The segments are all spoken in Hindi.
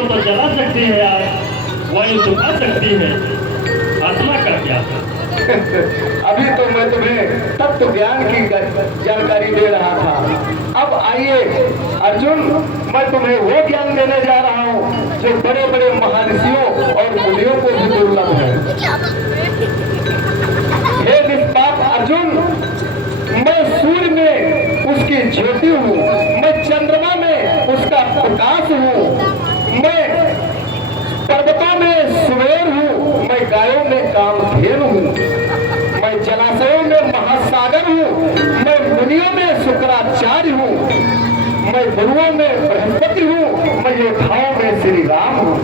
को तो जला सकती है यार, वायु सुखा सकती है, आत्मा का क्या? अभी तो मैं तुम्हें तत्व ज्ञान की जानकारी दे रहा था। अब आइए अर्जुन, मैं तुम्हें वो ज्ञान देने जा रहा हूँ जो बड़े बड़े महर्षियों और मुनियों को भी दुर्लभ है। हे निष्पाप अर्जुन, मैं सूर्य में उसकी ज्योति हूँ, मैं चंद्रमा में उसका प्रकाश हूँ, मैं पर्वतों में सुमेर हूँ, मैं गायों में कामधेनु हूँ, मैं जलाशयों में महासागर हूँ, मैं मुनियों में शुक्राचार्य हूँ, मैं गुरुओं में बृहस्पति हूँ, मैं योद्धाओं में श्री राम हूँ।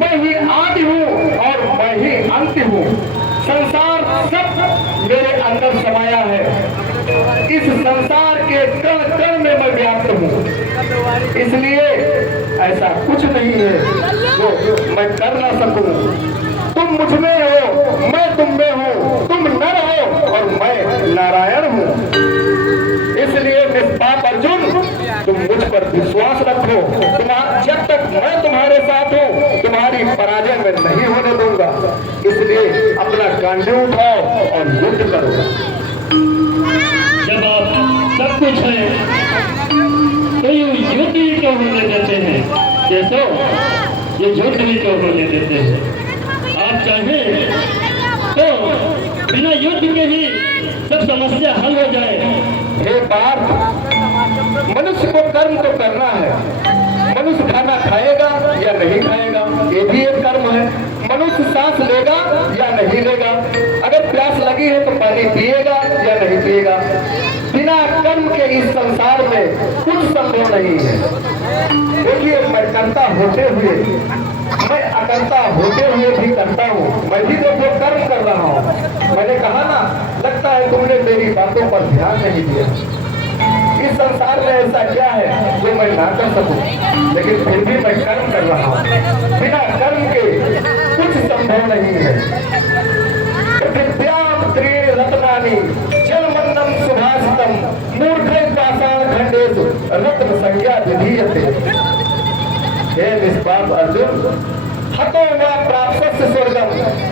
मैं ही आदि हूँ और मैं ही अंत हूँ। संसार सब मेरे अंदर समाया है। इस संसार के कण कण में मैं व्याप्त हूँ, इसलिए ऐसा कुछ नहीं है जो मैं कर ना सकूं। तुम मुझ में हो, मैं तुम में हूँ, तुम नर हो और मैं नारायण हूँ। इसलिए निष्पाप अर्जुन, तुम मुझ पर विश्वास रखो। जब तक मैं तुम्हारे साथ हूँ, तुम्हारी पराजय मैं नहीं होने दूंगा। इसलिए अपना गांडू उठाओ और युद्ध करो। जब आप सब कुछ है तो ये युद्ध ही क्यों होने देते हैं? कैसो ये युद्ध ही क्यों होने देते हैं? आप चाहें तो बिना युद्ध के ही सब समस्या हल हो जाए। हे पार्थ, मनुष्य को कर्म तो करना है। मनुष्य खाना खाएगा या नहीं खाएगा, ये भी एक कर्म है। मनुष्य सांस लेगा या नहीं लेगा, अगर प्यास लगी है तो पानी पिएगा या नहीं पिएगा। बिना कर्म के इस संसार में कुछ संभव नहीं है। देखिए, मैं कर्ता होते हुए, मैं अकर्ता होते हुए भी करता हूँ। मैं भी तो कर्म कर रहा हूँ। मैंने कहा ना, लगता है तुमने मेरी बातों पर ध्यान नहीं दिया। इस संसार में ऐसा क्या है जो मैं ना कर सकूं, लेकिन फिर भी मैं कर्म कर रहा हूँ। बिना कर्म के कुछ संभव नहीं है। विद्याम त्रीणि रत्नानि जलमन्नं सुभाषितम मूर्खे पाषाण खंडेषु रत्न संज्ञा विधीयते। हे निष्पाप अर्जुन, हतो वा प्राप्तस्य स्वर्गम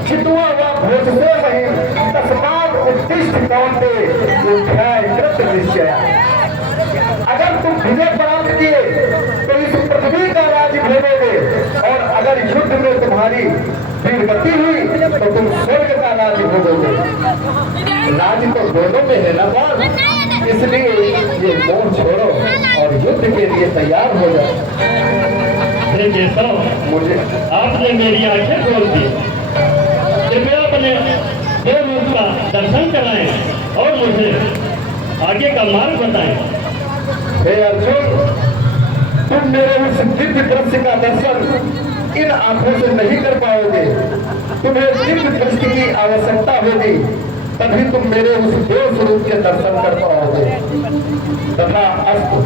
चित्वा वा भोजसे महिम तस्मात् उत्तिष्ठ कौन्तेय उद्ध्याय कृत निश्चय। अगर तुम विजय प्राप्त किए तो इस पृथ्वी का राज्य भोगोगे, और अगर युद्ध में तुम्हारी वीरगति हुई तो तुम स्वर्ग का राज्य भोगोगे। राज्य तो दोनों में है ना बात। इसलिए ये मोह छोड़ो और युद्ध के लिए तैयार हो जाओ। मुझे आपने मेरी आंखें खोल दी। कृपया अपने देव रूप का दर्शन कराएं और मुझे आगे का मार्ग बताएं। हे अर्जुन, तुम मेरे उस दिव्य दृश्य का दर्शन इन आंखों से नहीं कर पाओगे। तुम्हें दिव्य दृष्टि की आवश्यकता होगी, तभी तुम मेरे उस देव स्वरूप के दर्शन कर पाओगे। तथा अस्तु।